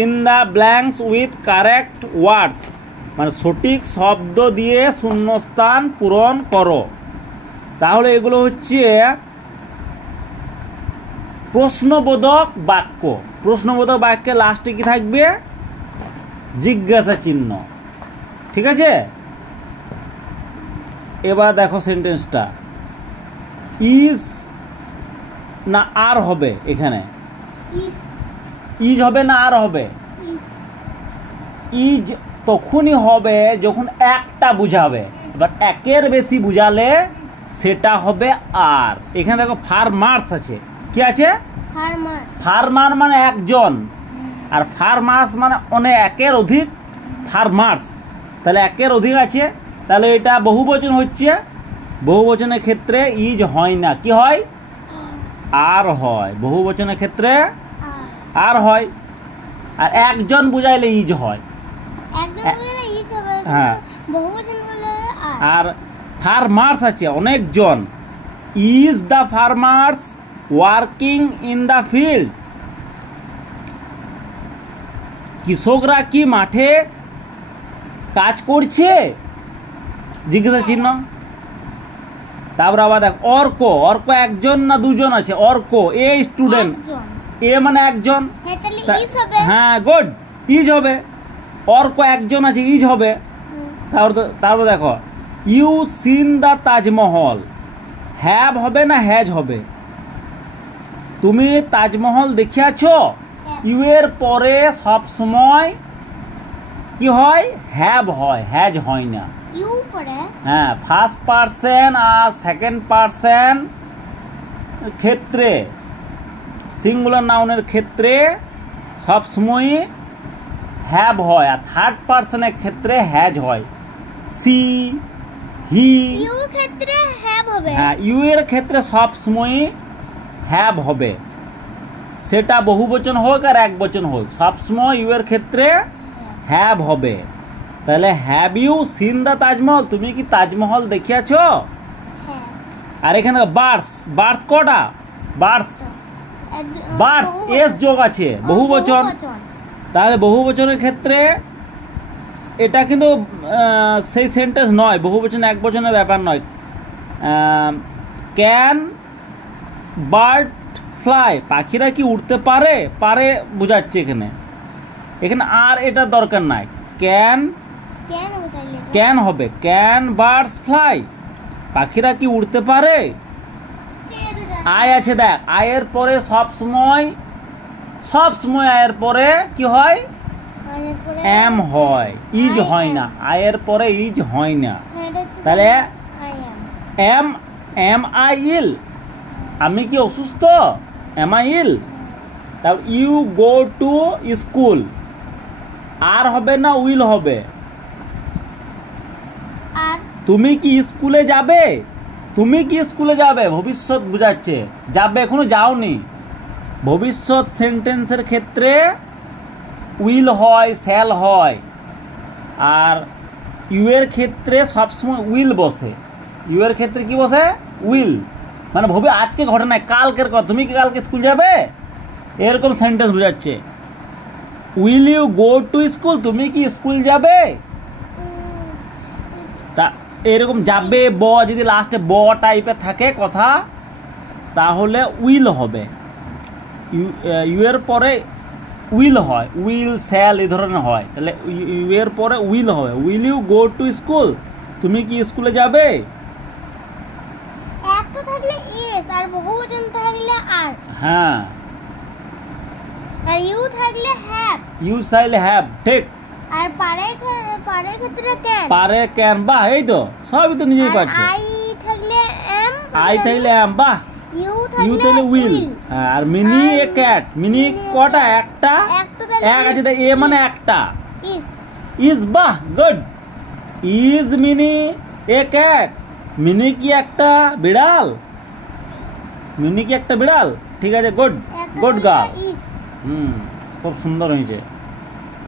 In the blanks with correct words, মানে সঠিক শব্দ দিয়ে শূন্যস্থান পূরণ করো। তাহলে এগুলো হচ্ছে প্রশ্নবোধক বাক্য। প্রশ্নবোধক বাক্যে লাস্টে কি থাকবে? জিজ্ঞাসা চিহ্ন। ঠিক আছে, এবার দেখো সেন্টেন্সটা, ইজ না আর হবে? এখানে ইজ হবে না আর হবে? ইজ তখনই হবে যখন একটা বুঝাবে। এবার একের বেশি বুঝালে সেটা হবে আর। এখানে দেখো ফার্মার্স আছে, কি আছে? ফার্মার মানে একজন, আর ফার্মার্স মানে অনেক, একের অধিক ফার্মার্স, তাহলে একের অধিক আছে, তাহলে এটা বহুবচন হচ্ছে। বহুবচনের ক্ষেত্রে ইজ হয় না, কি হয়? আর হয়। বহুবচনের ক্ষেত্রে আর হয়, আর একজন বুঝাইলে ইজ হয়। হ্যাঁ, আর ফার্মার্স আছে অনেকজন। Is the farmers working in the field? কৃষকরা কি মাঠে কাজ করছে? জিজ্ঞাসা চিহ্ন। তারপর আবার দেখ অর্ক। অর্ক একজন না দুজন আছে? অর্ক এ স্টুডেন্ট, এ মানে একজন। হ্যাঁ, গুড, ইজ হবে। অর্ক একজন আছে, ইজ হবে। তারপর দেখো you seen the Taj Mahal, have হবে না হ্যাজ হবে? তুমি তাজমহল দেখিয়াছ? ইউ এর পরে সব সময় কি হয়? হ্যাভ হয়, হ্যাজ হয় না। হ্যাঁ, ফার্স্ট পারসন আর সেকেন্ড পারসন ক্ষেত্রে, সিঙ্গুলার নাউনের ক্ষেত্রে সব সময় হ্যাভ হয়, আর থার্ড পারসনের ক্ষেত্রে হ্যাজ হয়। সি, হি, ইউ ক্ষেত্রে হ্যাভ হবে। হ্যাঁ, ইউ এর ক্ষেত্রে সব সময় হ্যাভ হবে, সেটা বহুবচন হোক আর একবচন হোক, সব সময় ইউ এর ক্ষেত্রে হ্যাভ হবে। তাহলে have you seen the Taj Mahal, তুমি কি তাজমহল দেখিয়াছ? আর এখানে বার্ডস, বার্ডস কটা? বার্ডস, বার্ডস এস যোগ আছে, বহুবচন। তাহলে বহুবচনের ক্ষেত্রে এটা কিন্তু সেই সেন্টেন্স নয়, বহুবচন একবচনের ব্যাপার নয়। ক্যান বার্ড ফ্লাই, পাখিরা কি উঠতে পারে? পারে বোঝাচ্ছে এখানে, এখানে আর এটা দরকার নাই। ক্যান, ক্যান হবে, ক্যান বার্ডস ফ্লাই, পাখিরা কি উঠতে পারে? আয় আছে, দেখ আয়ের পরে সব সময় আয়ের পরে কি হয়? এম হয়, ইজ হয় না। আয়ের পরে ইজ হয় না, তাহলে এম, এম আই ইল, আমি কি অসুস্থ? এম আই ইল। তাও ইউ গো টু স্কুল, আর হবে না উইল হবে? তুমি কি স্কুলে যাবে? তুমি কি স্কুলে যাবে? ভবিষ্যৎ বোঝাচ্ছে, যাবে, এখনো যাওনি। ভবিষ্যৎ সেন্টেন্সের ক্ষেত্রে উইল হয়, শ্যাল হয়, আর ইউ এর ক্ষেত্রে সবসময় উইল বসে। ইউ এর ক্ষেত্রে কি বসে? উইল, মানে আজকে ঘটনা, কালকের কথা। তুমি কি কালকে স্কুল যাবে? এরকম সেন্টেন্স বোঝাচ্ছে। Will you go to school, তুমি কি স্কুল যাবে? তা এরকম যাবে, ব যদি লাস্টে ব টাইপের থাকে কথা, তাহলে উইল হবে। ইউ এর পরে উইল হয়, উইল, শ্যাল এই ধরনের হয়, তাহলে ইউ এর পরে উইল হবে। Will you go to school, তুমি কি স্কুলে যাবে? একটা থাকলে এস, আর বহুবচন থাকলে আর। হ্যাঁ, আর ইউ থাকলে হ্যাভ, ইউ চাইলে হ্যাভ, ঠিক। আর পারে ক্ষেত্রে ক্যান, পারে ক্যান, বাহ, এই তো সবই তো নিজেই পারছো। আই থাকলে এম, আই থাকলে এম, বাহ। ইউ থাকলে উইল। আর মিনি এ ক্যাট, মিনি কটা? একটা, এক আছে, এ মানে একটা। ইজ, বাহ, good. Is Minnie a cat, Minnie কি একটা বিড়াল? মিনি কি একটা বিড়াল? ঠিক আছে, গুড, গুড গার্ল। খুব সুন্দর হয়েছে।